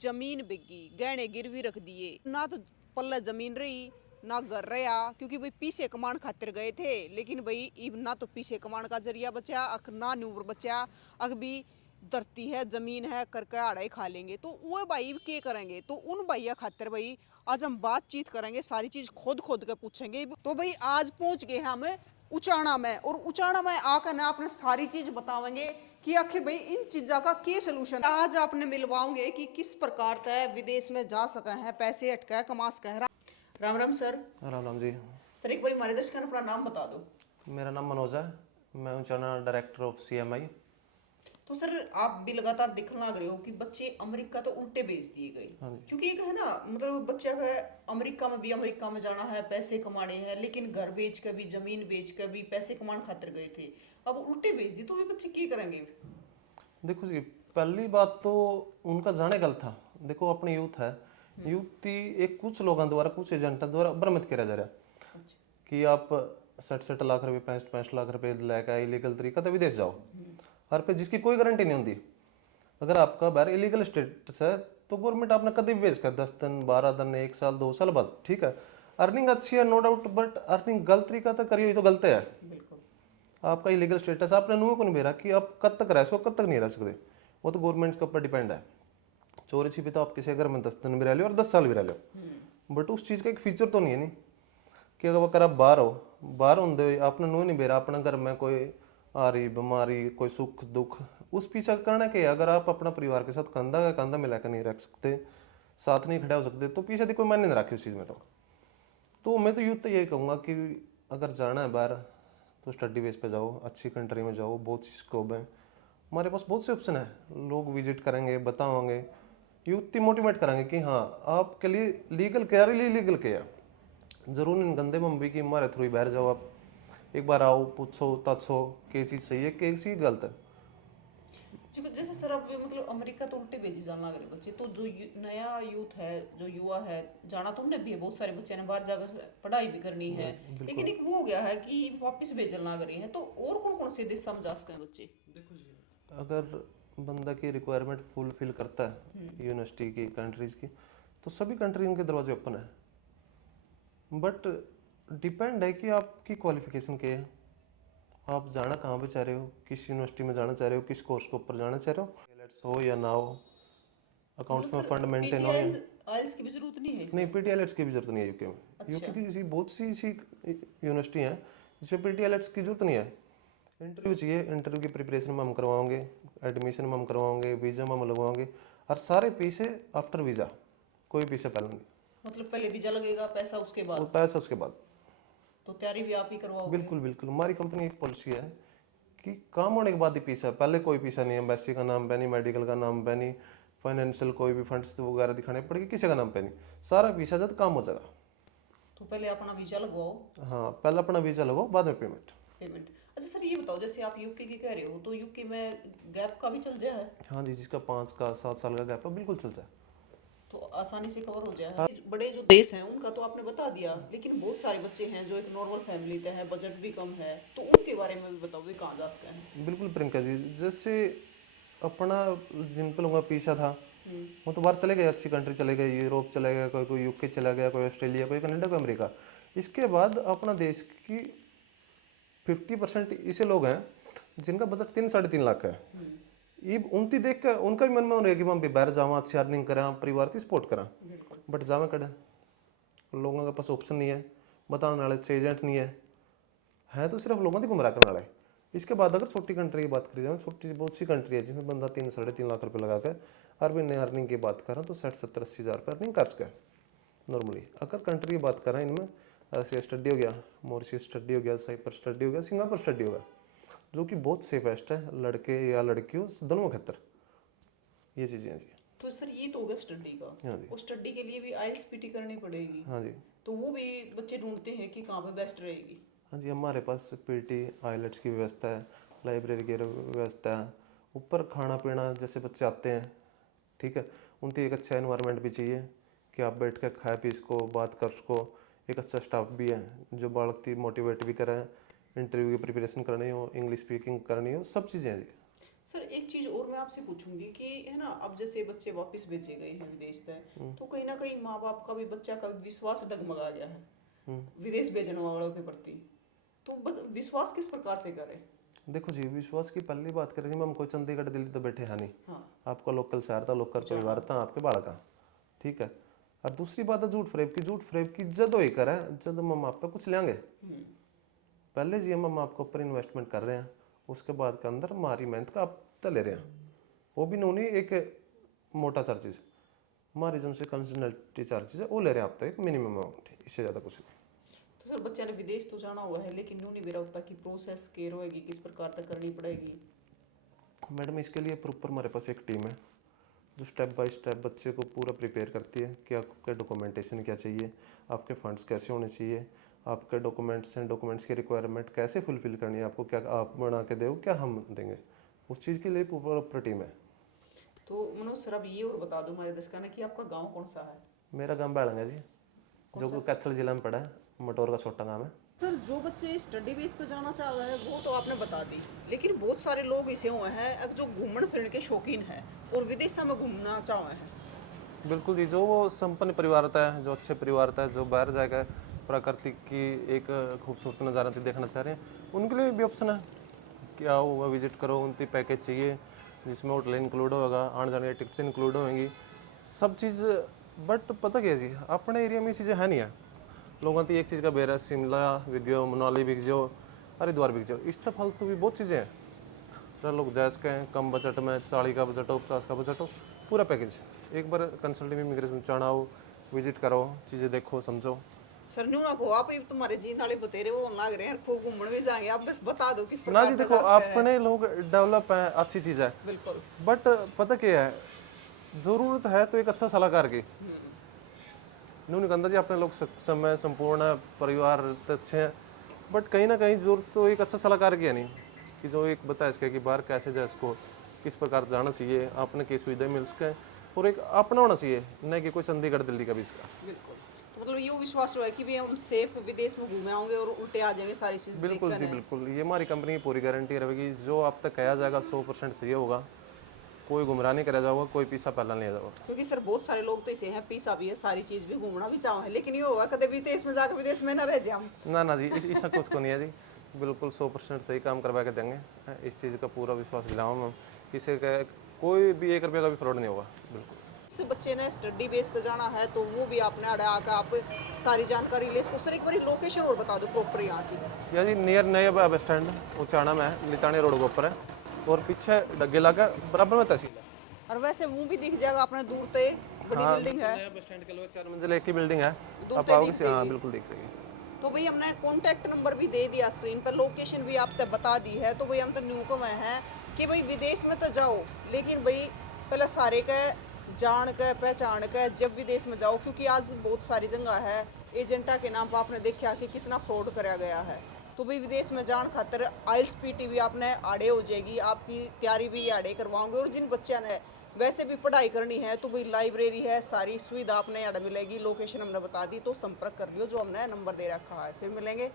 जमीन बिकी, गहने गिरवी रख दिए, ना तो पल्ले जमीन रही ना घर रहा, क्योंकि भाई पीछे कमान खातिर गए थे, लेकिन भाई इब ना तो पीछे कमान का जरिया बचा, ना न्यूर बचा, अग भी धरती है जमीन है करके आड़े खा लेंगे। तो वो भाई क्या करेंगे, तो उन भैया खातिर भाई आज हम बातचीत करेंगे, सारी चीज खोद खोद के पूछेंगे। तो भाई आज पहुंच गए हम उचाना में, और उचाना में आकर ना आपने सारी चीज बतावेंगे कि आखिर भाई इन चीजा का क्या सोल्यूशन। आज आपने मिलवाओगे कि किस प्रकार तय विदेश में जा सके हैं, पैसे अटका कमा सके हैं। राम राम सर। राम राम जी। सर एक बार हमारे दर्शकों अपना नाम बता दो। मेरा नाम मनोज है। मैं हूँ चैनल डायरेक्टर ऑफ CMI। तो सर आप भी लगातार दिखने लग रहे हो कि बच्चे अमेरिका तो उल्टे भेज दिए गए, हाँ जी। क्योंकि एक है ना, मतलब बच्चा का अमेरिका में भी अमेरिका में जाना है, पैसे कमाने हैं, लेकिन घर बेच कर भी जमीन बेच कर भी पैसे कमाने खातिर गए थे, अब उल्टे भेज दिए, तो ये बच्चे क्या करेंगे। देखो जी, पहली बात तो उनका जाने गलत था। देखो अपनी यूथ है, यूथ ही एक कुछ लोगों द्वारा, कुछ एजेंटों द्वारा भ्रमित किया जा रहा है अच्छा। कि आप 60-60 लाख रुपए 65-65 लाख रुपए लेकर इलीगल तरीका तो विदेश जाओ, हर पे जिसकी कोई गारंटी नहीं होती। अगर आपका बाहर इलीगल स्टेटस है तो गवर्नमेंट आपने कभी भी भेज कर 10 दिन 12 दिन 1 साल 2 साल बाद, ठीक है। अर्निंग अच्छी है, नो डाउट, बट अर्निंग गलत तरीका तो करिए तो गलत है। बिल्कुल। आपका इलीगल स्टेटस आपने नुए को नहीं भेजा कि आप कब तक रह सको कब तक नहीं रह सकते, वो तो गवर्नमेंट के ऊपर डिपेंड है। चोरी छिपी तो आप किसी घर में 10 दिन भी रह लो और 10 साल भी रह लो, बट उस चीज़ का एक फीचर तो नहीं है नहीं कि अगर आप बाहर हो, बाहर होंगे आपने नुए नहीं भेजा, अपने घर में कोई आ रही बीमारी कोई सुख दुख, उस पीछे करना क्या है। अगर आप अपना परिवार के साथ कंधा का कंधा मिलाकर नहीं रख सकते, साथ नहीं खड़े हो सकते, तो पीछे की कोई मायने नहीं रखी उस चीज़ में। तो मैं तो यूथ तो यही कहूँगा कि अगर जाना है बाहर तो स्टडी बेस पे जाओ, अच्छी कंट्री में जाओ, बहुत सी स्कोप है, हमारे पास बहुत से ऑप्शन है। लोग विजिट करेंगे, बताओगे, यूथ ही मोटिवेट करेंगे कि हाँ आपके लिए लीगल क्या है, इलीगल क्या है। जरूर इन गंदे बम्बी की हमारे थ्रू ही बाहर जाओ, आप एक बार आओ, पूछो तछो क्या चीज़ सही है क्या चीज़ गलत है। जैसे सर अब मतलब अमेरिका तो उल्टे भेजे जाने लग रहे बच्चे, तो जो नया यूथ है, जो युवा है, जाना तुमने भी है, बहुत सारे बच्चे ने बाहर जाकर पढ़ाई भी करनी है, लेकिन बिल्कुल। एक वो हो गया है कि वापस भेजने लग रहे हैं, तो और कौन कौन से देश हम जा सके हैं बच्चे। अगर बंदा की रिक्वायरमेंट फुलफिल करता है यूनिवर्सिटी की कंट्रीज की, तो सभी कंट्री उनके दरवाजे ओपन है। बट डिपेंड है कि आपकी क्वालिफिकेशन क्या है, आप जाना कहाँ पे चाह रहे हो, किस यूनिवर्सिटी में जाना चाह रहे हो, किस कोर्स के ऊपर जाना चाह रहे हो, एलएट्स हो या ना हो, मतलब अकाउंट्स में सर फंड मेंटेन हो या पीटीआई आइल्स की भी जरूरत नहीं है नहीं। इसमें। PTLETS की भी जरूरत नहीं है यूके में। यूके अच्छा। की ऐसी बहुत सी ऐसी यूनिवर्सिटी हैं जिसमें PTLETS की जरूरत नहीं है। इंटरव्यू चाहिए, इंटरव्यू की प्रिपरेशन में हम करवाओगे, एडमिशन में हम करवाओगे, वीज़ा में हम लगवाओगे, और सारे पीछे आफ्टर वीज़ा, कोई पीछे पहले नहीं। मतलब पहले वीजा लगेगा, पैसा उसके और बाद, पैसा उसके बाद। तो तैयारी भी आप ही करवाओगे। बिल्कुल बिल्कुल, हमारी कंपनी एक पॉलिसी है कि काम होने के बाद ही पीछा, पहले कोई पीछा नहीं है। एम्बेसी का नाम पे नहीं, मेडिकल का नाम पे नहीं, फाइनेंशियल कोई भी फंड्स वगैरह दिखाने पड़ेगी किसी का नाम पे नहीं, सारा पीछा जब काम हो जाएगा। तो पहले अपना वीजा लगवाओ, हाँ, पहले अपना वीज़ा लगाओ, बाद में पेमेंट। पेमेंट। अच्छा सर ये बताओ, जैसे आप यूके की कह रहे हो, तो यूके में गैप का भी चल जाए, हाँ जी, जिसका 5 का 7 साल का गैप है बिल्कुल चल जाए। तो आसानी से कवर हो जाए। बड़े जो देश हैं उनका तो आपने बता दिया, लेकिन बहुत सारे बच्चे हैं जो एक नॉर्मल फैमिली से हैं, बजट भी कम है, तो उनके बारे में भी बताओ, वे कहाँ जा सकते हैं। बिल्कुल प्रियंका जी, जैसे अपना जिन पे लोगों का पीछा था वो तो बाहर चले गए, अच्छी कंट्री चले गए, यूरोप चले गए, कोई कोई यूके चला गया, कोई ऑस्ट्रेलिया, कोई कनाडा, कोई अमेरिका। इसके बाद अपना देश की 50% ऐसे लोग हैं जिनका बजट 3-3.5 लाख है। ये उनती देख के उनका भी मन में हो रहा है कि हम भी बाहर जावा, अच्छी अर्निंग करा, परिवार की सपोर्ट करा, बिल्कुल। बट जावा कड़े लोगों के पास ऑप्शन नहीं है, बताने वाले एजेंट नहीं है तो सिर्फ लोगों की गुमराह करने वाला है। इसके बाद अगर छोटी कंट्री की बात करी जाए, छोटी बहुत सी कंट्री है जिसमें बंदा 3-3.5 लाख रुपए लगा कर अरबी ने अर्निंग की बात करें तो 60-70-80 हज़ार रुपये अर्निंग कर सके नॉर्मली। अगर कंट्री की बात करें इनमें रशिया स्टडी हो गया, मॉरिशस स्टडी हो गया, साइपर स्टडी हो गया, सिंगापुर स्टडी हो गया, जो कि बहुत सेफेस्ट है लड़के या लड़कियों दोनों खतर, ये चीज़ें हैं जी। तो सर ये तो हो गया स्टडी का, हाँ जी। और स्टडी के लिए भी आईएलटीएस करनी पड़ेगी, हाँ जी। तो वो भी बच्चे ढूंढते हैं कि कहाँ पे बेस्ट रहेगी। हाँ जी, हमारे पास PT आइलेट्स की व्यवस्था है, लाइब्रेरी की व्यवस्था है, ऊपर खाना पीना जैसे बच्चे आते हैं, ठीक है, उनकी एक अच्छा एनवायरनमेंट भी चाहिए कि आप बैठ कर खाए पी सको, बात कर सको। एक अच्छा स्टाफ भी है जो बालक की मोटिवेट भी करे, इंटरव्यू की प्रिपरेशन करनी हो, इंग्लिश स्पीकिंग करनी हो, सब चीज़ें हैं जी। सर एक चीज और मैं आपसे पूछूंगी कि है ना, अब जैसे बच्चे वापस भेजे गए हैं विदेश तक, तो कहीं ना कहीं माँ बाप का भी बच्चा का विश्वास डगमगा गया है विदेश भेजने वालों के प्रति। तो विश्वास किस प्रकार से करें? देखो जी, विश्वास की पहली बात करें जी, हम कोई चंडीगढ़ दिल्ली तो बैठे हैं नहीं। हाँ आपका लोकल शहर था, लोकल परिवार था, आपके बालक का, ठीक है। और दूसरी बात है झूठ फ्रेब की जद होई करे जद हम आप पे कुछ लेंगे। पहले जी हम आप के ऊपर इन्वेस्टमेंट कर रहे हैं, उसके बाद के अंदर हमारी मेहनत का आप तो ले रहे हैं, वो भी नहीं एक मोटा चार्जेस, हमारी जो से कंसल्टेंसी चार्जेस है वो ले रहे हैं आप तो एक मिनिमम अमाउंट, इससे ज़्यादा कुछ नहीं। तो सर बच्चे ने विदेश तो जाना हुआ है, लेकिन न्यू नहीं बेरा होता कि प्रोसेस के रहेगी, किस प्रकार तक करनी पड़ेगी? मैडम इसके लिए प्रॉपर हमारे पास एक टीम है जो स्टेप बाय स्टेप बच्चे को पूरा प्रिपेयर करती है कि आपके डॉक्यूमेंटेशन क्या चाहिए, आपके फंड्स कैसे होने चाहिए, आपके डॉक्यूमेंट्स की रिक्वायरमेंट कैसे फुलफिल करनी है, आपको क्या आप बना के दो क्या हम देंगे, उस चीज़ के लिए प्रॉपर टीम है। तो मनोज सर अब ये और बता दो हमारे दर्शकों ने कि आपका गांव कौन सा है? मेरा गांव बैलंग है जी, जो कैथल जिला में पड़ा है, मटोर का छोटा गाँव है। सर जो बच्चे स्टडी बेस पे जाना चाह रहे हैं वो तो आपने बता दी, लेकिन बहुत सारे लोग ऐसे हुए हैं जो घूमने फिरने के शौकीन हैं और विदेशों में घूमना चाह रहे हैं। बिल्कुल जी, जो वो संपन्न परिवार होता है, जो अच्छे परिवार होता है, जो बाहर जाएगा प्रकृति की एक खूबसूरत नज़ारा देखना चाह रहे हैं, उनके लिए भी ऑप्शन है कि आओ वह विजिट करो, उनकी पैकेज चाहिए जिसमें होटल इंक्लूड होगा, आने जाने की टिकट्स इंक्लूड होंगी, सब चीज़। बट पता क्या है जी, अपने एरिया में ये चीज़ें है नहीं है, लोगों की एक चीज़ का बेर है, शिमला बिक जाओ, मनाली बिक जाओ, हरिद्वार बिक जाओ, इस तरह फालतू भी बहुत चीज़ें हैं। तो लोग जायज़ के हैं, कम बजट में 40 का बजट हो, 50 का बजट हो, पूरा पैकेज। एक बार कंसल्टिंग इमिग्रेशन चाहना हो, विजिट करो, चीज़ें देखो समझो। सर न्यू ना को आप ही तुम्हारे जीन वाले बतेरे वो लाग रहे हैं, खूब घूमने में जाएंगे, आप बस बता दो किस ना प्रकार जी से देखो, जा सकते हैं। अपने लोग डेवलप है, अच्छी चीज़ है, बिल्कुल। बट पता क्या है, ज़रूरत है तो एक अच्छा सलाहकार की। नहीं कहता जी अपने लोग सक्षम है, संपूर्ण है, परिवार अच्छे हैं, बट कहीं ना कहीं जरूरत तो एक अच्छा सलाहकार की है नहीं, कि जो एक बताए इसके कि बाहर कैसे जाए, इसको किस प्रकार जाना चाहिए, आपने की सुविधा मिल सके, और एक अपना होना चाहिए, नहीं कि कोई चंडीगढ़ दिल्ली का भी इसका। बिल्कुल, तो मतलब ये विश्वास है कि भी हम सेफ विदेश में घूमे आएंगे और उल्टे आ जाएंगे सारी चीज़ बिल्कुल जी, बिल्कुल, ये हमारी कंपनी की पूरी गारंटी रहेगी, जो आप तक कहा जाएगा 100% सही होगा, कोई गुमराह नहीं करा जाओगा, कोई पैसा पहला नहीं जाओगा। क्योंकि सर बहुत सारे लोग तो ऐसे हैं, पीसा भी है, सारी चीज़ भी घूमना भी चाहो है, लेकिन ये होगा कभी विदेश में जाकर विदेश में ना रह जाए हम। ना जी, इसका कुछ को नहीं है जी, बिल्कुल 100% सही काम करवा के देंगे, इस चीज़ का पूरा विश्वास दिलाऊँ हम, किसी का कोई भी 1 रुपये का भी फ्रॉड नहीं होगा। बिल्कुल। जिस बच्चे ने स्टडी बेस पे जाना है तो वो भी आपने अड़ा आकर आप सारी जानकारी ले इसको। सर एक बार लोकेशन और बता दो प्रॉपर यहाँ की। या जी नियर नए बस स्टैंड उचाना में लितानी रोड के ऊपर है, और पीछे डग्गे लगा बराबर में तहसील है। और वैसे वो भी दिख जाएगा अपने दूर ते बड़ी बिल्डिंग है, नया बस स्टैंड के लिए 4 मंजिल एक ही बिल्डिंग है, दूर आप ते आओगे दिख हाँ जाएगी। बिल्कुल देख सकेंगे। तो भाई हमने कॉन्टैक्ट नंबर भी दे दिया स्क्रीन पर, लोकेशन भी आप तक बता दी है। तो भाई हम तो न्यू को में हैं कि भाई विदेश में तो जाओ, लेकिन भाई पहले सारे का जान के पहचान के जब विदेश में जाओ, क्योंकि आज बहुत सारी जगह है एजेंटा के नाम पर आपने देखा कि कितना फ्रॉड कराया गया है। तो भाई विदेश में जान खातर आइल्स पीटी भी आपने आड़े हो जाएगी, आपकी तैयारी भी आड़े करवाओगे। और जिन बच्चों ने वैसे भी पढ़ाई करनी है तो भाई लाइब्रेरी है, सारी सुविधा आपने यहाँ मिलेगी। लोकेशन हमने बता दी, तो संपर्क कर लियो जो हमने नंबर दे रखा है। फिर मिलेंगे।